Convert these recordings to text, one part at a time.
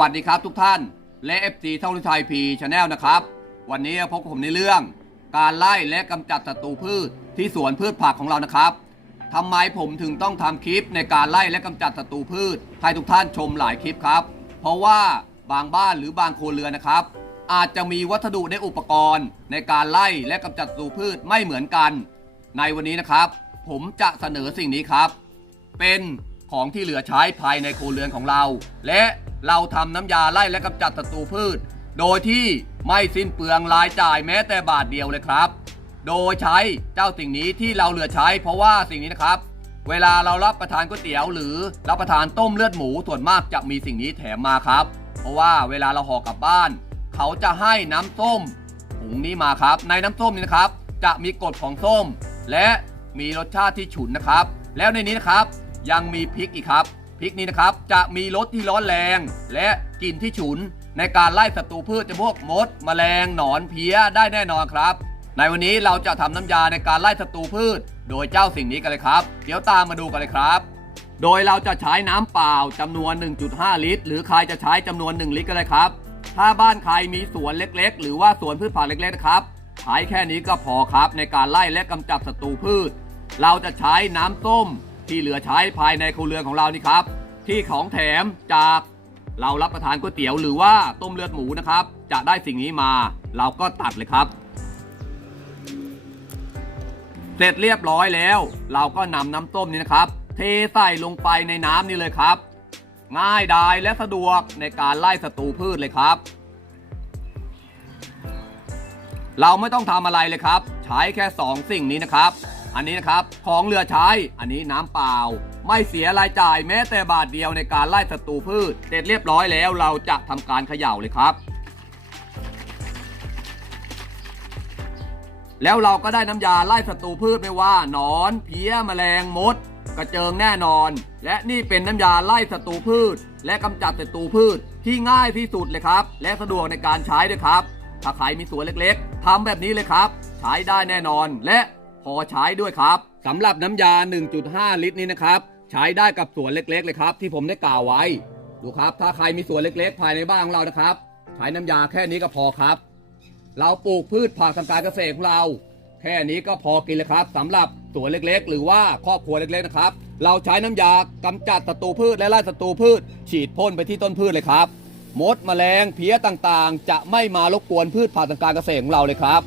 วัสดีครับทุกท่าน และ FC ท่องไทยพีชาแนลนะครับ วันนี้พบกับผมในเรื่อง การไล่และกำจัดศัตรูพืชที่สวนพืชผักของเรานะครับทำไมผมถึงต้องทำคลิปในการไล่และกำจัดศัตรูพืชให้ทุกท่านชมหลายคลิปครับ เพราะว่าบางบ้านหรือบางครัวเรือนนะครับ อาจจะมีวัสดุในอุปกรณ์ ในการไล่และกำจัดศัตรูพืชไม่เหมือนกัน ในวันนี้นะครับ ผมจะเสนอสิ่งนี้ครับ เป็นของที่เหลือใช้ภายในครัวเรือนของเรา และ เราทำน้ำยาไล่และกำจัดศัตรูพืช โดยที่ไม่สิ้นเปลืองรายจ่ายแม้แต่บาทเดียวเลยครับ โดยใช้เจ้าสิ่งนี้ที่เราเหลือใช้ เพราะว่าสิ่งนี้นะครับ เวลาเรารับประทานก๋วยเตี๋ยว หรือรับประทานต้มเลือดหมูส่วนมากจะมีสิ่งนี้แถมมาครับ เพราะว่าเวลาเราห่อกลับบ้าน เขาจะให้น้ำส้มถุงนี้มาครับ ในน้ำส้มนี้นะครับ จะมีกรดของส้ม และมีรสชาติที่ฉุนนะครับ แล้วในนี้นะครับยังมีพริกอีกครับ พริกนี้นะครับ จะมีรสที่ร้อนแรง และกลิ่นที่ฉุน ในการไล่ศัตรูพืชจำพวกมด แมลงหนอนเพี้ยได้แน่นอนครับ ในวันนี้เราจะทำน้ำยาในการไล่ศัตรูพืช โดยเจ้าสิ่งนี้กันเลยครับ เดี๋ยวตามมาดูกันเลยครับ โดยเราจะใช้น้ำเปล่าจำนวน 1.5 ลิตร หรือใครจะใช้จำนวน 1 ลิตรก็เลยครับ ถ้าบ้านใครมีสวนเล็ก ๆ หรือว่าสวนพืชผักเล็กๆนะครับใช้แค่นี้ก็พอครับในการไล่และกำจัดศัตรูพืช เราจะใช้น้ำส้ม ที่เหลือใช้ภายในครัวเรือนของเรานี่ครับ ที่ของแถมจากเรารับประทานก๋วยเตี๋ยวหรือว่าต้มเลือดหมูนะครับ จะได้สิ่งนี้มาเราก็ตัดเลยครับ เสร็จเรียบร้อยแล้ว เราก็นำน้ำส้มนี้นะครับ เทใส่ลงไปในน้ำนี่เลยครับ ง่ายดายและสะดวกในการไล่ศัตรูพืชเลยครับ เราไม่ต้องทำอะไรเลยครับ ใช้แค่ 2 สิ่งนี้นะครับ อันนี้นะครับของเหลือใช้ อันนี้น้ำเปล่า ไม่เสียรายจ่ายแม้แต่บาทเดียวในการไล่ศัตรูพืชเสร็จเรียบร้อยแล้วเราจะทำการเขย่าเลยครับ แล้วเราก็ได้น้ำยาไล่ศัตรูพืชไม่ว่าหนอน เพี้ยแมลงมดกระเจิงแน่นอน และนี่เป็นน้ำยาไล่ศัตรูพืช และกำจัดศัตรูพืชที่ง่ายที่สุดเลยครับ และสะดวกในการใช้ด้วยครับ ถ้าใครมีสวนเล็กๆทำแบบนี้เลยครับ ใช้ได้แน่นอนและ อใช้ด้วยครับสำหรับน้ำยา 1.5 ลิตรนี้นะครับ ใช้ได้กับสวนเล็กๆเลยครับ ที่ผมได้กล่าวไว้ ดูครับ ถ้าใครมีสวนเล็กๆ ภายในบ้านของเรานะครับ ใช้น้ำยาแค่นี้ก็พอครับ เราปลูกพืชผักทางการเกษตรของเรา แค่นี้ก็พอกินเลยครับสำหรับสวนเล็กๆ หรือว่าครอบครัวเล็กๆนะครับ เราใช้น้ำยากำจัดศัตรูพืชและไล่ศัตรูพืช ฉีดพ่นไปที่ต้นพืชเลยครับมดแมลงเพี้ยต่างๆ จะไม่มารบกวนพืชผักทางการเกษตรของเราเลยครับ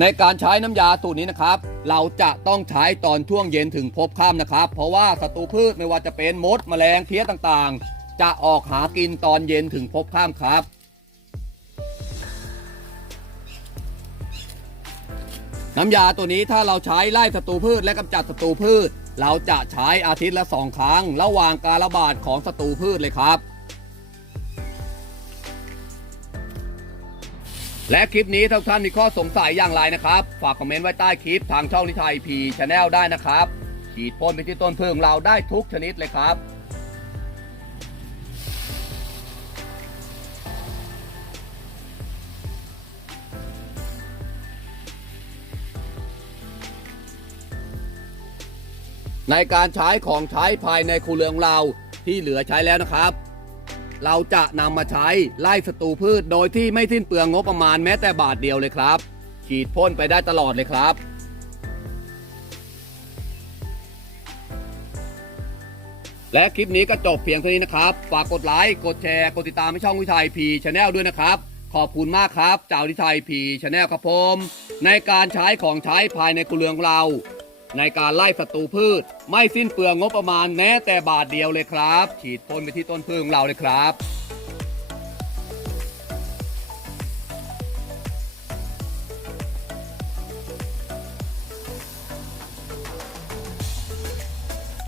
ในการใช้น้ำยาสูตรนี้นะครับ เราจะต้องใช้ตอนช่วงเย็นถึงพบค่ำนะครับ เพราะว่าศัตรูพืชไม่ว่าจะเป็นมด แมลงเพี้ยต่างๆ จะออกหากินตอนเย็นถึงพบค่ำครับน้ำยาตัวนี้ถ้าเราใช้ไล่ศัตรูพืชและกำจัดศัตรูพืช เราจะใช้อาทิตย์ละสองครั้ง ระหว่างการระบาดของศัตรูพืชเลยครับ และคลิปนี้ถ้าท่านมีข้อสงสัยอย่างไรนะครับ ฝากคอมเมนต์ไว้ใต้คลิปทางช่องนิทายพีชาแนลได้นะครับ ฉีดพ่นไปที่ต้นพึ่งเราได้ทุกชนิดเลยครับในการใช้ของใช้ภายในครัวเรือนของเราที่เหลือใช้แล้วนะครับ เราจะนำมาใช้ไล่ศัตรูพืช โดยที่ไม่สิ้นเปลืองงบประมาณแม้แต่บาทเดียวเลยครับ ฉีดพ่นไปได้ตลอดเลยครับ และคลิปนี้ก็จบเพียงเท่านี้นะครับ ฝากกดไลค์กดแชร์ กดติดตามให้ช่องวิชัยพีชาแนลด้วยนะครับ ขอบคุณมากครับเจ้าวิชัยพีชาแนลครับผมในการใช้ของใช้ภายในครัวเรือนของเรา ในการไล่ศัตรูพืช ไม่สิ้นเปลืองงบประมาณแม้แต่บาทเดียวเลยครับ ฉีดพ่นไปที่ต้นพืชของเราเลยครับ